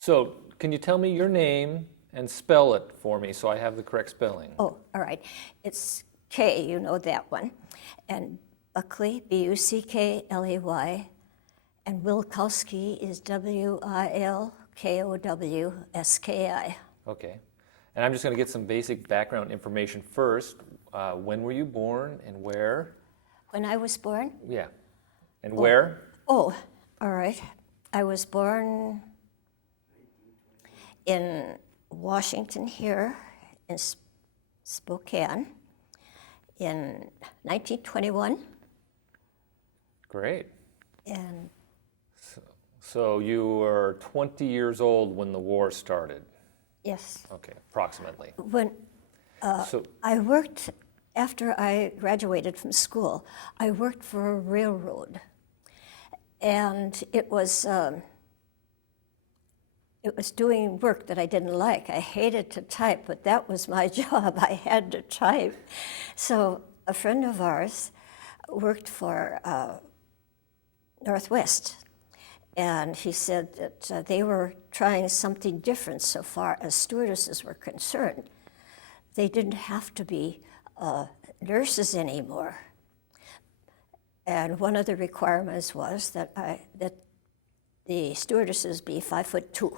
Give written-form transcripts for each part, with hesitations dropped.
So, can you tell me your name and spell it for me so I have the correct spelling? Oh, all right. It's Kay, you know that one. And Buckley, Buckley, and Wilkowski is Wilkowski. Okay. And I'm just going to get some basic background information first. When were you born and where? When I was born? Yeah. And where? Oh, all right. I was born in Washington here, in Spokane, in 1921. Great. And So you were 20 years old when the war started? yes. Okay, approximately. When So, I worked, after I graduated from school, I worked for a railroad. And it was doing work that I didn't like. I hated to type, but that was my job. I had to type. So a friend of ours worked for Northwest, and he said that they were trying something different so far as stewardesses were concerned. They didn't have to be nurses anymore. And one of the requirements was that the stewardesses be 5'2".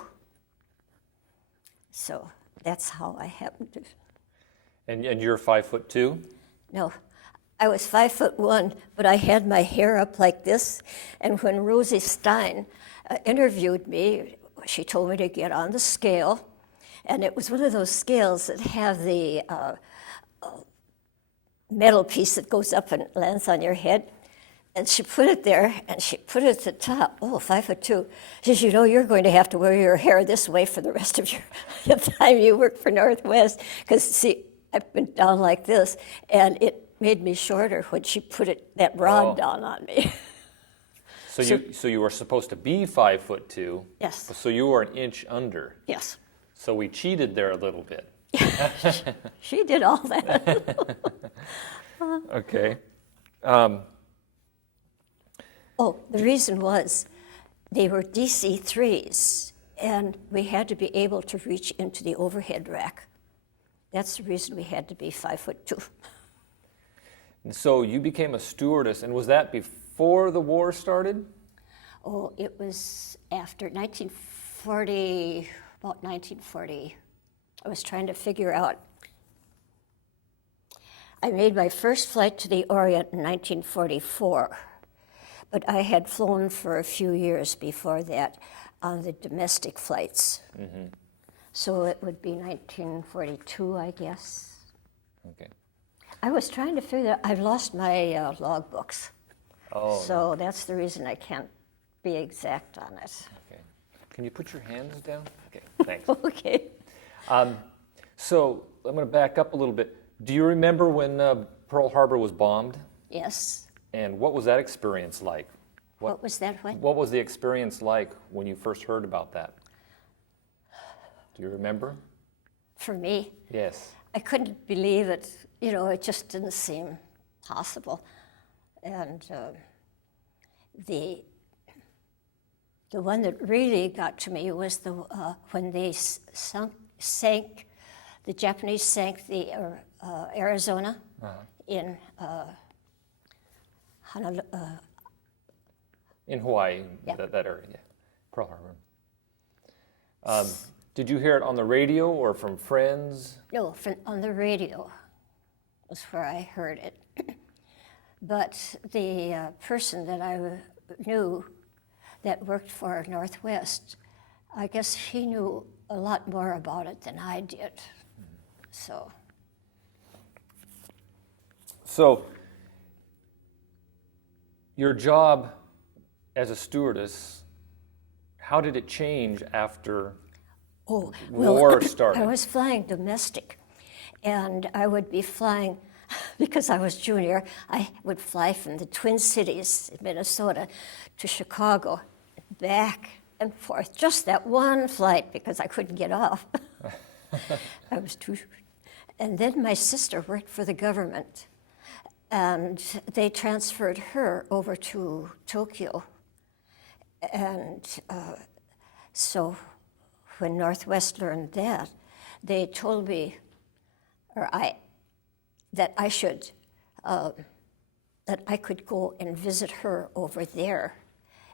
So that's how I happened to. and you're 5'2"? No, I was 5'1", but I had my hair up like this. And when Rosie Stein interviewed me, she told me to get on the scale. And it was one of those scales that have the metal piece that goes up and lands on your head. And she put it there, and she put it at the top. Oh, 5'2". She says, you know, you're going to have to wear your hair this way for the rest of your time you work for Northwest. Because, see, I've been down like this, and it made me shorter when she put that rod down on me. So you were supposed to be 5'2". Yes. So you were an inch under. Yes. So we cheated there a little bit. She did all that. Okay. Oh, the reason was they were DC-3s, and we had to be able to reach into the overhead rack. That's the reason we had to be 5'2". And so you became a stewardess, and was that before the war started? Oh, it was after 1940, about 1940. I was trying to figure out. I made my first flight to the Orient in 1944. But I had flown for a few years before that on the domestic flights. Mm-hmm. So it would be 1942, I guess. Okay. I was trying to figure out, I've lost my logbooks. Oh. So that's the reason I can't be exact on it. Okay. Can you put your hands down? Okay, thanks. Okay. So I'm going to back up a little bit. Do you remember when Pearl Harbor was bombed? Yes. And what was that experience like? What was that one? What was the experience like when you first heard about that? Do you remember? For me? Yes. I couldn't believe it. You know, it just didn't seem possible. And the one that really got to me was when they sank, the Japanese sank the Arizona in in Hawaii, yeah. that area, yeah. Pearl Harbor. Did you hear it on the radio or from friends? No, on the radio was where I heard it. But the person that I knew that worked for Northwest, I guess he knew a lot more about it than I did. So your job as a stewardess, how did it change after war started? I was flying domestic, and I would be flying, because I was junior, I would fly from the Twin Cities in Minnesota to Chicago, back and forth, just that one flight, because I couldn't get off. I was too. And then my sister worked for the government, and they transferred her over to Tokyo. And so when Northwest learned that, they told me, that I should, that I could go and visit her over there.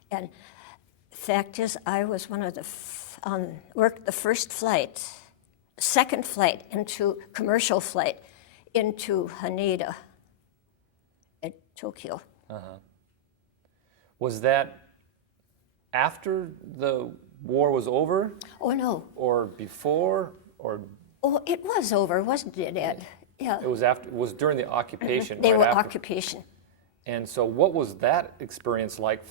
And fact is, I was one of the worked the second flight commercial flight into Haneda at Tokyo. Was that after the war was over? Oh, no. Or before? Or Oh, it was over, wasn't it, Ed? Yeah. it was after? It was during the occupation. They right were after. occupation. And so, what was that experience like,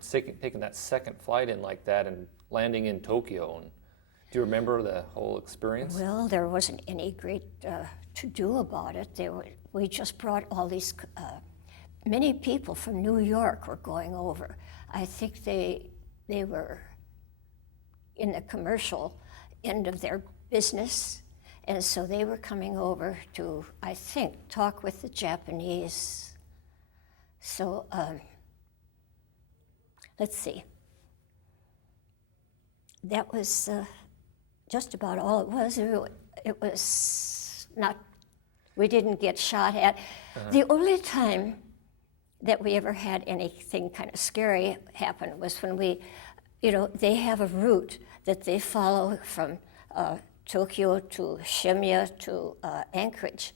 taking that second flight in like that and landing in Tokyo? And do you remember the whole experience? Well, there wasn't any great to do about it. We just brought all these. Many people from New York were going over. I think they were in the commercial end of their business, and so they were coming over to, I think, talk with the Japanese. So let's see. That was just about all it was. It was not, we didn't get shot at. The only time that we ever had anything kind of scary happen was when they have a route that they follow from Tokyo to Shimya to Anchorage.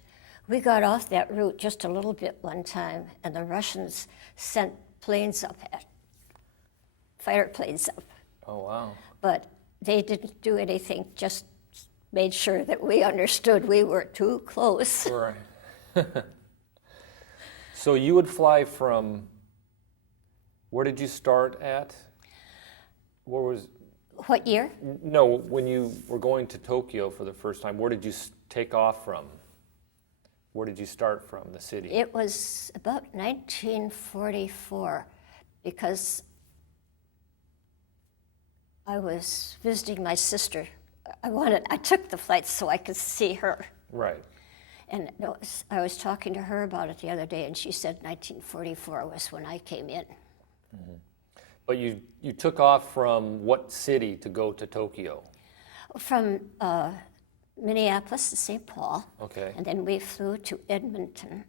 We got off that route just a little bit one time, and the Russians sent fighter planes up. Oh, wow. But they didn't do anything, just made sure that we understood we were too close. Right. So you would fly from, where did you start at? What year? No, when you were going to Tokyo for the first time, where did you take off from? Where did you start from, the city? It was about 1944, because I was visiting my sister. I took the flight so I could see her. Right. And I was talking to her about it the other day, and she said 1944 was when I came in. Mm-hmm. But you took off from what city to go to Tokyo? From Minneapolis to St. Paul. Okay. And then we flew to Edmonton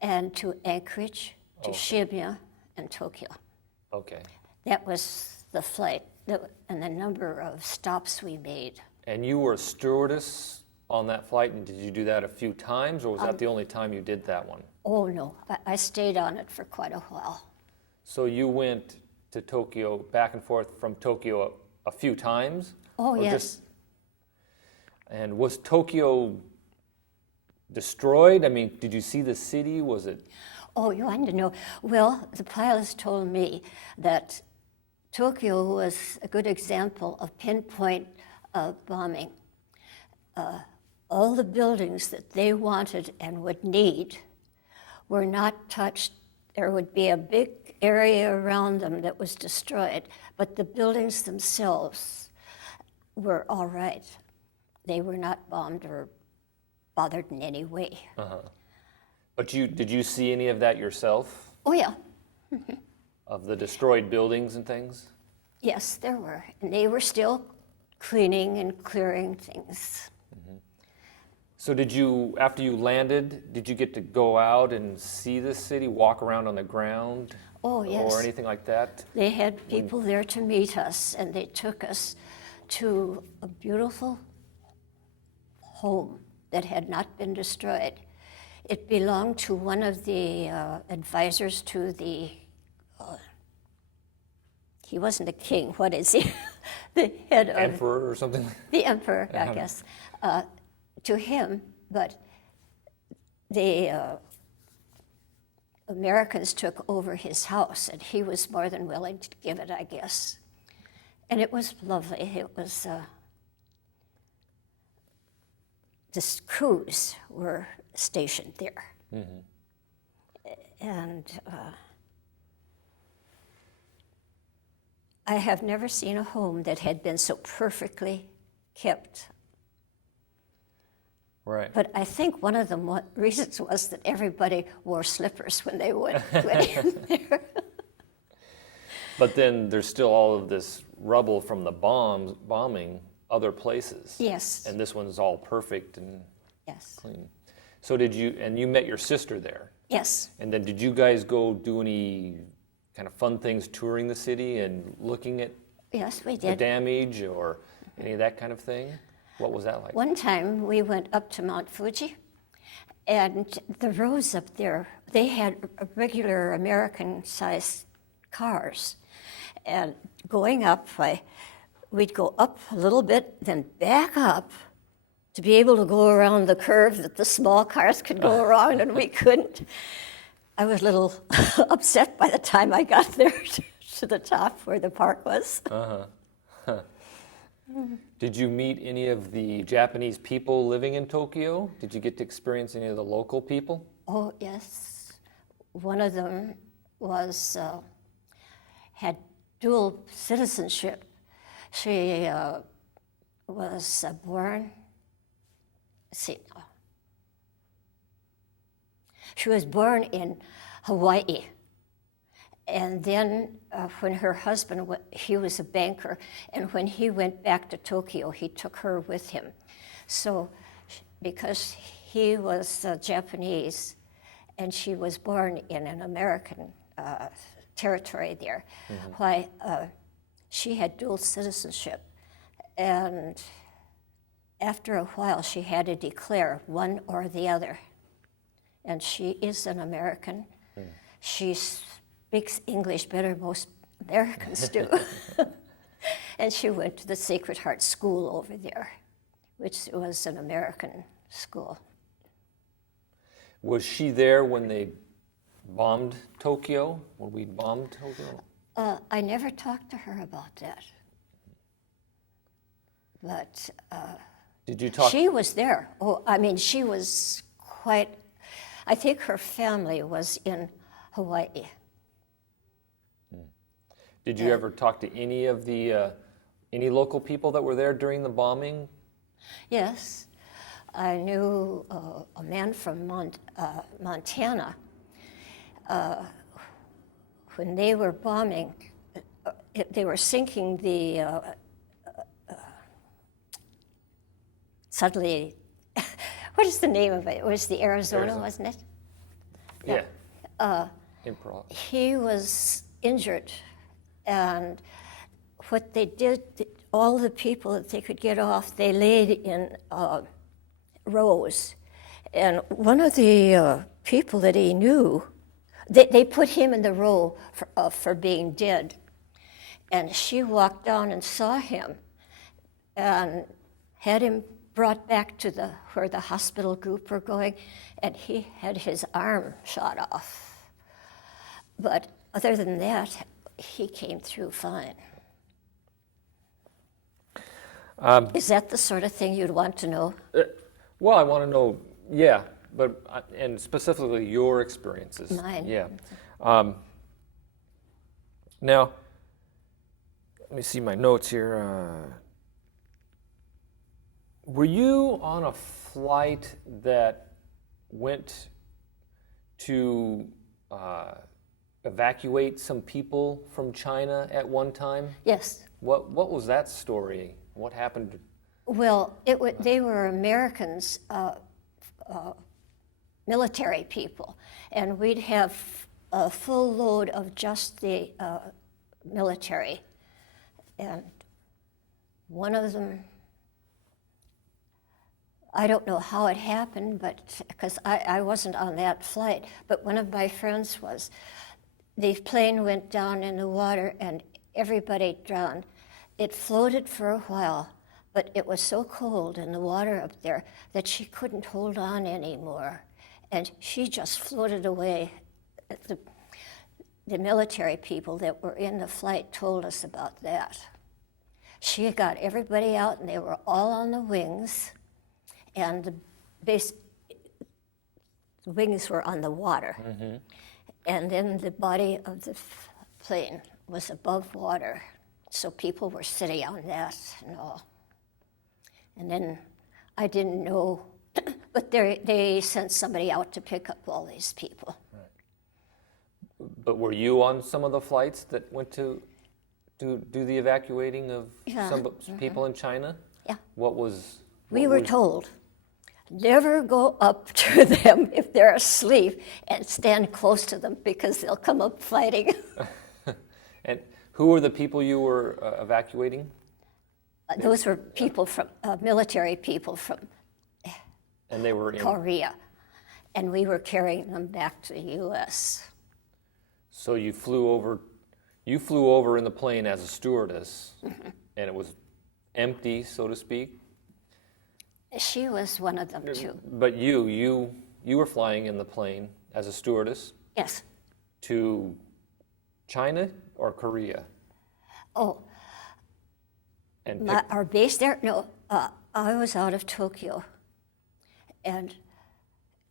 and to Anchorage, to Shimya, and Tokyo. Okay. That was the flight and the number of stops we made. And you were a stewardess on that flight, and did you do that a few times, or was that the only time you did that one? Oh, no. I stayed on it for quite a while. So you went to Tokyo, back and forth from Tokyo a few times? Oh, yes. And was Tokyo destroyed? I mean, did you see the city? Was it? Oh, you wanted to know? Well, the pilots told me that Tokyo was a good example of pinpoint bombing. All the buildings that they wanted and would need were not touched. There would be a big area around them that was destroyed, but the buildings themselves were all right. They were not bombed or bothered in any way. But did you see any of that yourself? Oh, yeah. Of the destroyed buildings and things? Yes, there were. And they were still cleaning and clearing things. So after you landed, did you get to go out and see the city, walk around on the ground? Oh, yes. Or anything like that? They had people there to meet us, and they took us to a beautiful home that had not been destroyed. It belonged to one of the advisors to the, he wasn't a king, what is he? The head of... Emperor or something? The emperor, I guess. To him, but the Americans took over his house, and he was more than willing to give it, I guess. And it was lovely. It was, the crews were stationed there. And I have never seen a home that had been so perfectly kept. Right. But I think one of the reasons was that everybody wore slippers when they went in there. But then there's still all of this rubble from the bombing other places. Yes. And this one's all perfect and Yes. clean. So you met your sister there? Yes. And then did you guys go do any kind of fun things touring the city and looking at Yes, we the did. damage or any of that kind of thing? What was that like? One time we went up to Mount Fuji, and the roads up there, they had regular American-sized cars. And going up, we'd go up a little bit, then back up to be able to go around the curve that the small cars could go around and we couldn't. I was a little upset by the time I got there to the top where the park was. Did you meet any of the Japanese people living in Tokyo? Did you get to experience any of the local people? Oh, yes. One of them had dual citizenship. She was born, she was born in Hawaii. And then when her husband, he was a banker, and when he went back to Tokyo, he took her with him. So because he was Japanese and she was born in an American territory there, why she had dual citizenship. And after a while, she had to declare one or the other. And she is an American. She speaks English better than most Americans do. And she went to the Sacred Heart School over there, which was an American school. Was she there when they bombed Tokyo, when we bombed Tokyo? I never talked to her about that. But Did you talk? she was there. Oh, I mean, she was quite, I think her family was in Hawaii. Did you ever talk to any of the any local people that were there during the bombing? Yes, I knew a man from Montana. When they were bombing, they were sinking the, suddenly, what is the name of it? It was the Arizona, wasn't it? Yeah. Improv. He was injured, and what they did, all the people that they could get off, they laid in rows. And one of the people that he knew, they put him in the row for being dead. And she walked down and saw him and had him brought back to where the hospital group were going, and he had his arm shot off. But other than that, he came through fine. Is that the sort of thing you'd want to know? Well, I want to know, yeah, but and specifically your experiences. Mine. Yeah. Now, let me see my notes here. Were you on a flight that went to evacuate some people from China at one time? Yes. What was that story? What happened? Well, they were Americans, military people, and we'd have a full load of just the military. And one of them, I don't know how it happened, but because I wasn't on that flight, but one of my friends was. The plane went down in the water and everybody drowned. It floated for a while, but it was so cold in the water up there that she couldn't hold on anymore. And she just floated away. The military people that were in the flight told us about that. She got everybody out and they were all on the wings, and the wings were on the water. Mm-hmm. And then the body of the plane was above water, so people were sitting on that and all. And then I didn't know, but they sent somebody out to pick up all these people. Right. But were you on some of the flights that went to do the evacuating of some people in China? Yeah. We were told, never go up to them if they're asleep and stand close to them because they'll come up fighting. And who were the people you were evacuating? Those were people from, military people from And they were in... Korea. And we were carrying them back to the U.S. So you flew over in the plane as a stewardess, and it was empty, so to speak? She was one of them, too. But you were flying in the plane as a stewardess? Yes. To China or Korea? Oh, And our base there? No, I was out of Tokyo. And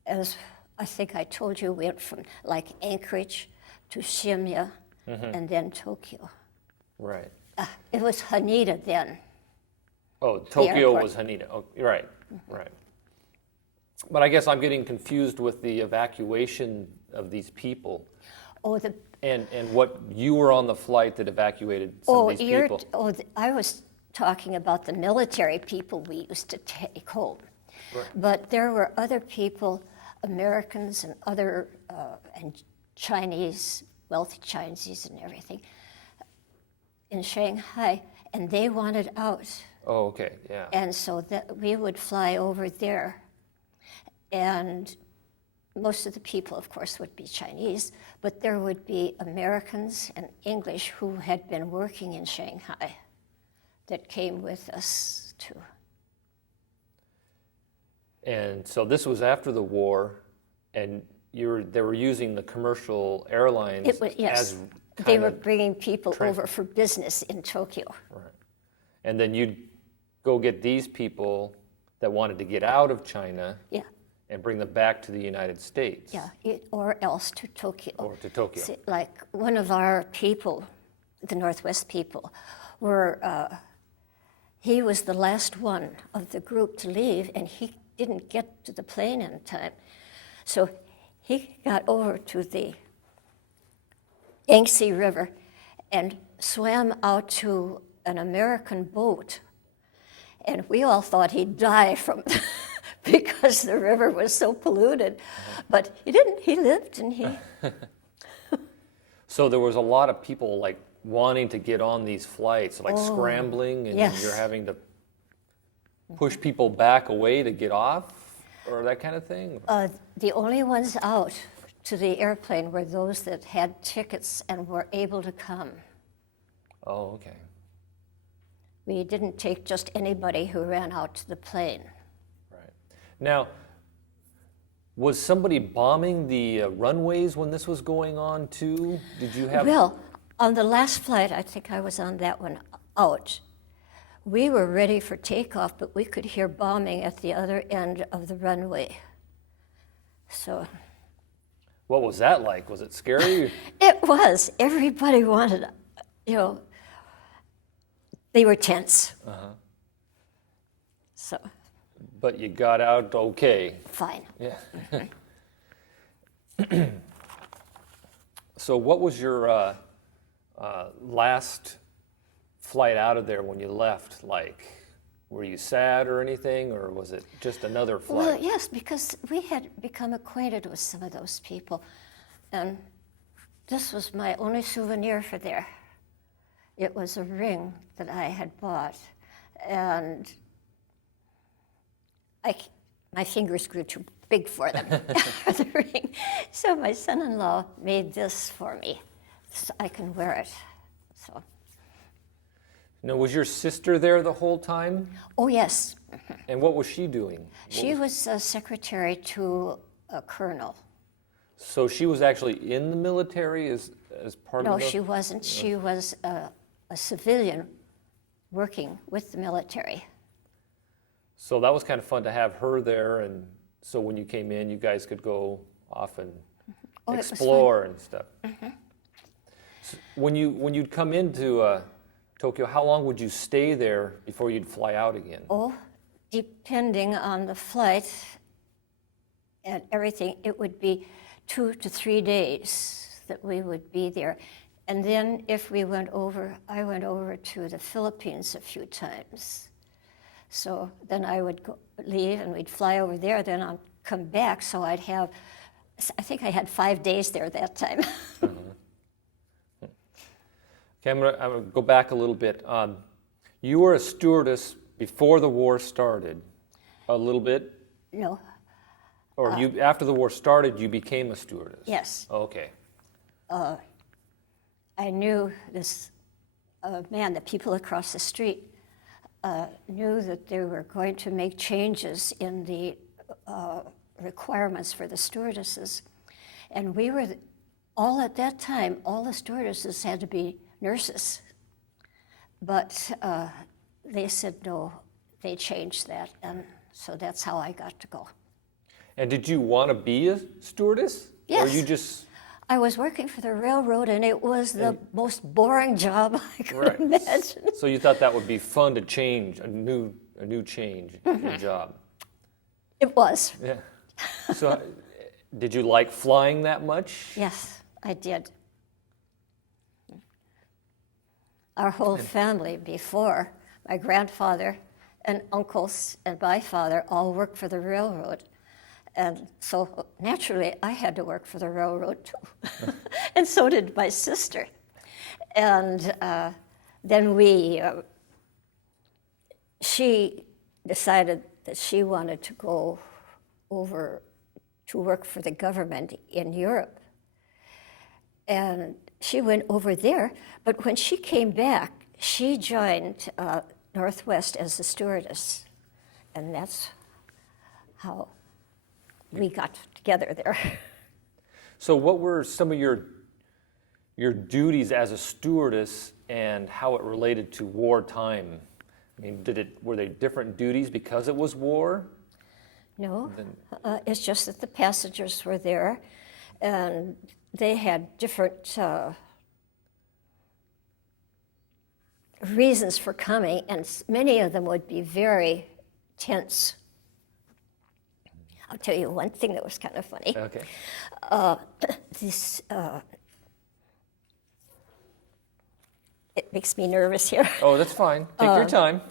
as I think I told you, we went from like Anchorage to Shimya and then Tokyo. Right. It was Haneda then. Oh, Tokyo was Haneda. Oh, right, right. But I guess I'm getting confused with the evacuation of these people. Oh, and what you were on the flight that evacuated some of these people. I was talking about the military people we used to take home. Right. But there were other people, Americans and other and Chinese, wealthy Chinese and everything, in Shanghai, and they wanted out. Oh, okay, yeah. And so that we would fly over there, and most of the people, of course, would be Chinese, but there would be Americans and English who had been working in Shanghai that came with us too. And so this was after the war, and they were using the commercial airlines yes. as they were bringing people over for business in Tokyo. Right. And then you'd go get these people that wanted to get out of China and bring them back to the United States. Yeah, or else to Tokyo. Or to Tokyo. See, like one of our people, the Northwest people, he was the last one of the group to leave, and he didn't get to the plane in time. So he got over to the Yangtze River and swam out to an American boat. And we all thought he'd die from because the river was so polluted. But he didn't. He lived, and he... So there was a lot of people like wanting to get on these flights, like scrambling, and you're having to push people back away to get off, or that kind of thing? The only ones out to the airplane were those that had tickets and were able to come. Oh, okay. We didn't take just anybody who ran out to the plane. Right. Now, was somebody bombing the runways when this was going on too? Did you have... Well, on the last flight, I think I was on that one out, we were ready for takeoff, but we could hear bombing at the other end of the runway. So... What was that like? Was it scary? It was. Everybody wanted, they were tense. So. But you got out okay. Fine. Yeah. So what was your last flight out of there when you left like? Were you sad or anything, or was it just another flight? Well, yes, because we had become acquainted with some of those people, and this was my only souvenir for there. It was a ring that I had bought, and my fingers grew too big for them, for the ring. So my son-in-law made this for me, so I can wear it. So. Now, was your sister there the whole time? Oh, yes. And what was she doing? She was a secretary to a colonel. So she was actually in the military as part of the... No, she wasn't. She was a civilian working with the military. So that was kind of fun to have her there, and so when you came in, you guys could go off and explore and stuff. So when you'd come into Tokyo, how long would you stay there before you'd fly out again? Oh, depending on the flight and everything, it would be 2 to 3 days that we would be there. And then if we went over, I went over to the Philippines a few times. So then I would leave and we'd fly over there, then I'd come back, so I think I had 5 days there that time. Okay, I'm gonna go back a little bit. You were a stewardess before the war started, a little bit? No. Or after the war started, you became a stewardess? Yes. Okay. I knew this man, the people across the street, knew that they were going to make changes in the requirements for the stewardesses. And we were, all at that time, all the stewardesses had to be nurses. But they said no, they changed that, and so that's how I got to go. And did you want to be a stewardess? Yes. Or you just... I was working for the railroad, and it was the most boring job I could imagine. So you thought that would be fun to change, a new change in job. It was. Yeah. So did you like flying that much? Yes, I did. Our whole family before, my grandfather and uncles and my father all worked for the railroad. And so naturally, I had to work for the railroad too. And so did my sister. And then she decided that she wanted to go over to work for the government in Europe. And she went over there, but when she came back, she joined Northwest as a stewardess. And that's how we got together there. So what were some of your duties as a stewardess and how it related to wartime? I mean, were they different duties because it was war? No, it's just that the passengers were there, and they had different reasons for coming, and many of them would be very tense. I'll tell you one thing that was kind of funny. Okay. It makes me nervous here. Oh, that's fine. Take your time.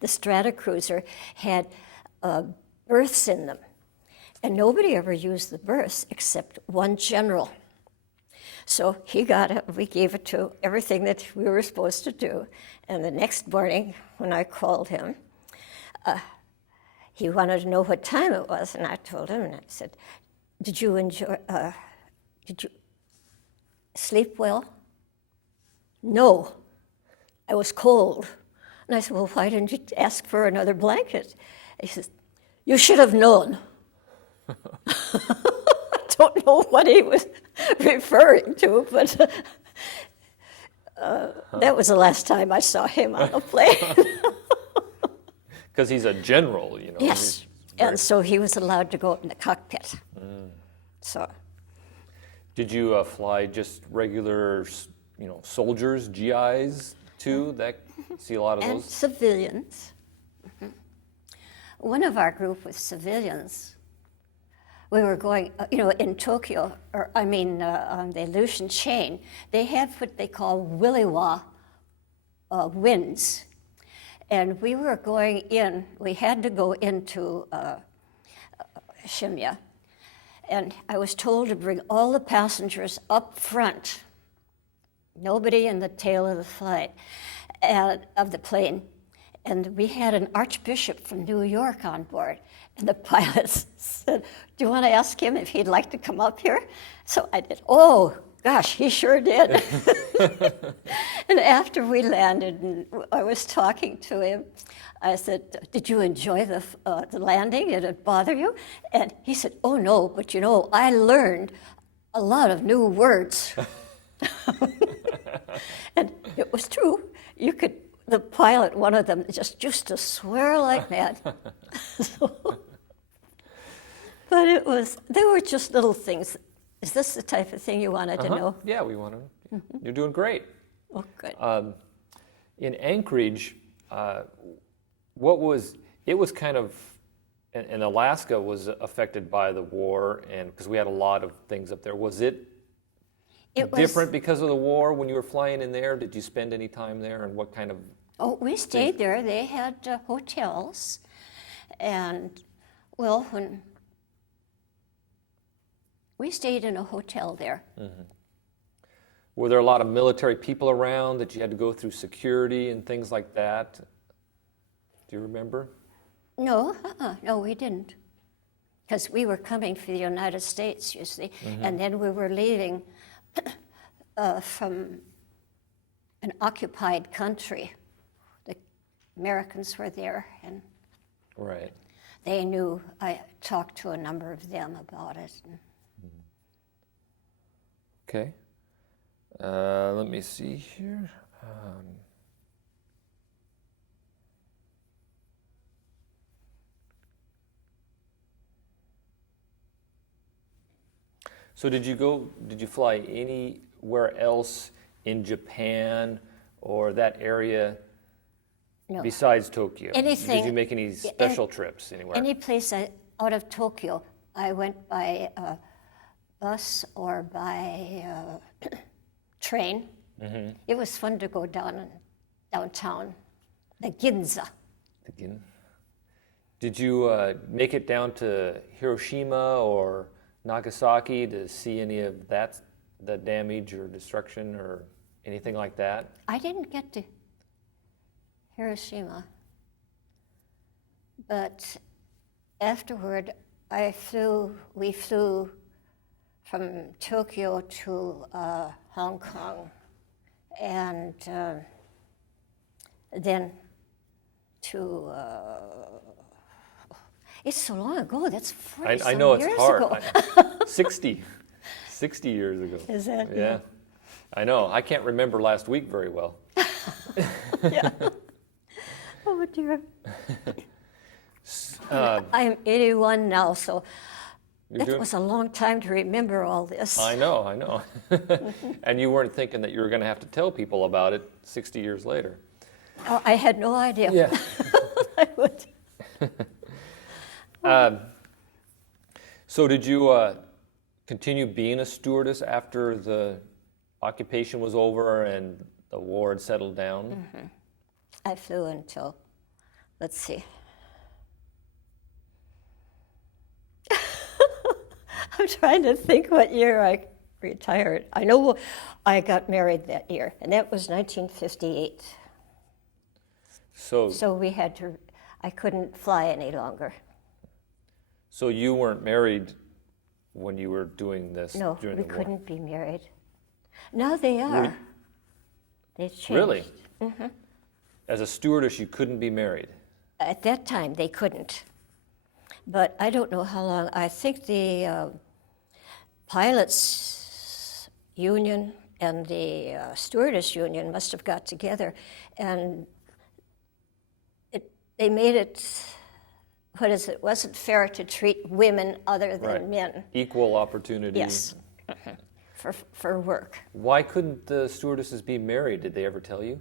The Stratocruiser had berths in them, and nobody ever used the berths except one general. So he got it, we gave it to everything that we were supposed to do, and the next morning when I called him, he wanted to know what time it was, and I told him, and I said, did you sleep well? No, I was cold. And I said, well, why didn't you ask for another blanket? He says, you should have known. I don't know what he was referring to, but that was the last time I saw him on a plane. Because he's a general, you know. Yes, and so he was allowed to go in the cockpit. So. Did you fly just regular, soldiers, GIs too? See a lot of and those? Civilians. One of our group was civilians. We were going, in Tokyo, on the Aleutian chain, they have what they call willy-wah winds. And we were going in, we had to go into Shimya. And I was told to bring all the passengers up front, nobody in the tail of the flight, of the plane. And we had an archbishop from New York on board. And the pilots said, do you want to ask him if he'd like to come up here? So I did, oh, gosh, he sure did. And after we landed and I was talking to him, I said, did you enjoy the landing? Did it bother you? And he said, oh, no, but I learned a lot of new words. And it was true. The pilot, one of them, just used to swear like mad. But they were just little things. Is this the type of thing you wanted to know? Yeah, we want to. You're doing great. Oh, good. In Anchorage, it was kind of, and Alaska was affected by the war, and because we had a lot of things up there. Was it different because of the war when you were flying in there? Did you spend any time there, and what kind of Oh, we stayed there. They had hotels. And, well, when we stayed in a hotel there. Mm-hmm. Were there a lot of military people around that you had to go through security and things like that? Do you remember? No, no, we didn't. Because we were coming for the United States, you see. Mm-hmm. And then we were leaving from an occupied country. The Americans were there, and Right. they knew. I talked to a number of them about it. Okay. Let me see here. So did you fly anywhere else in Japan or that area No. besides Tokyo? Anything- Did you make any special trips anywhere? Any place out of Tokyo, I went by bus or by train. Mm-hmm. It was fun to go downtown, the Ginza. Again. Did you make it down to Hiroshima or Nagasaki to see any of that, the damage or destruction or anything like that? I didn't get to Hiroshima, but afterward we flew from Tokyo to Hong Kong, and then to, it's so long ago, that's 40 I know years it's hard. ago. 60 years ago. Is that? Yeah. I know. I can't remember last week very well. Yeah. Oh dear. Uh, I am 81 now, so You're it doing- was a long time to remember all this. I know. And you weren't thinking that you were going to have to tell people about it 60 years later. Oh, I had no idea. Yeah. I would. So did you continue being a stewardess after the occupation was over and the war had settled down? Mm-hmm. I flew until, let's see. I'm trying to think what year I retired. I know I got married that year, and that was 1958. So we had to, I couldn't fly any longer. So you weren't married when you were doing this No, during we the war? couldn't be married. Now they are. They changed. Really? Mm-hmm. As a stewardess, you couldn't be married? At that time, they couldn't. But I don't know how long. I think the pilots union and the stewardess union must have got together, and they made it, it wasn't fair to treat women other than Right. men. Equal opportunity. Yes, for work. Why couldn't the stewardesses be married? Did they ever tell you?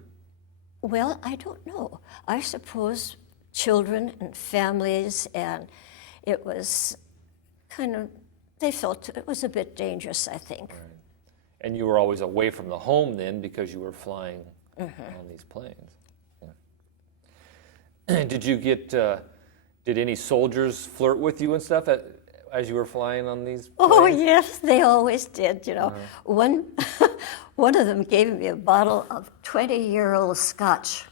Well, I don't know. I suppose children and families, and it was kind of, they felt it was a bit dangerous, I think. Right. And you were always away from the home then because you were flying on these planes. Yeah. Did you get, did any soldiers flirt with you and stuff as you were flying on these planes? Oh, yes, they always did, you know. One of them gave me a bottle of 20-year-old scotch.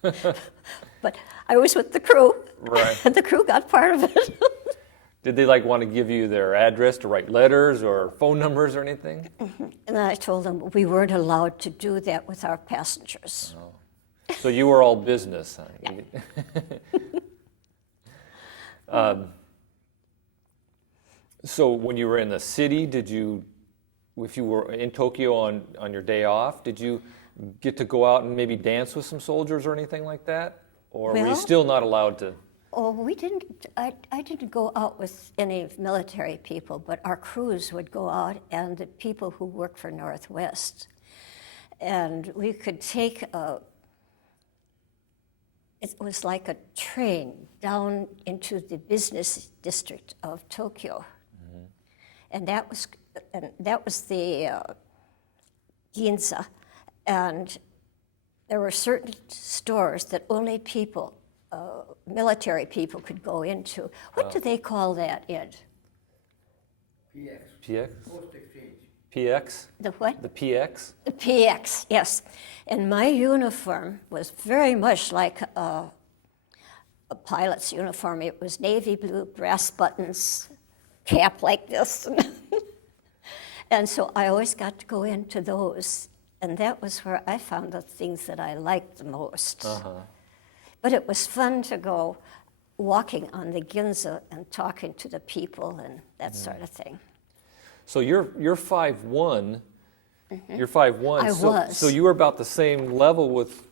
But I was with the crew, Right. and the crew got part of it. Did they want to give you their address to write letters or phone numbers or anything? And I told them we weren't allowed to do that with our passengers. Oh. So you were all business, huh? So when you were in the city, if you were in Tokyo on your day off, did you get to go out and maybe dance with some soldiers or anything like that? Or were you Well- still not allowed to? Oh, we didn't. I didn't go out with any military people, but our crews would go out, and the people who work for Northwest, and we could take it was like a train down into the business district of Tokyo, and that was the Ginza, And there were certain stores that only people, military people, could go into. What do they call that, Ed? PX. PX? Post exchange. PX? The what? The PX? The PX, yes. And my uniform was very much like a pilot's uniform. It was navy blue, brass buttons, cap like this. And so I always got to go into those. And that was where I found the things that I liked the most. But it was fun to go walking on the Ginza and talking to the people and that sort of thing. So you're 5'1". You're 5'1". I was. So you were about the same level with,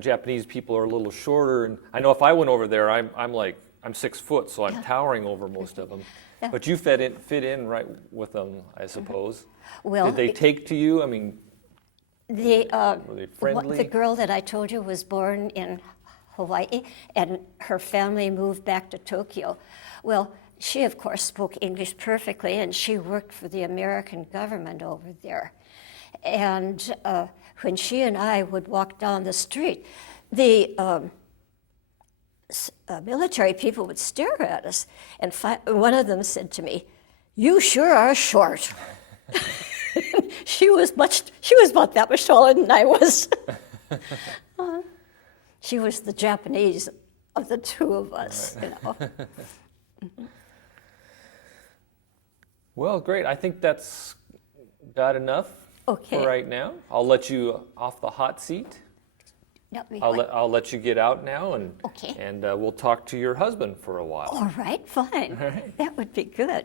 Japanese people are a little shorter, and I know if I went over there, I'm 6 foot, so I'm towering over most of them. Yeah. But you fit in right with them, I suppose. Well, did they take to you? I mean, were they friendly? The girl that I told you was born in Hawaii, and her family moved back to Tokyo. Well, she, of course, spoke English perfectly, and she worked for the American government over there. And when she and I would walk down the street, the military people would stare at us, and one of them said to me, "You sure are short." She was about that much taller than I was. She was the Japanese of the two of us, Well, great. I think that's got enough for right now. I'll let you off the hot seat. I'll let you get out now, and we'll talk to your husband for a while. All right, fine. All right. That would be good.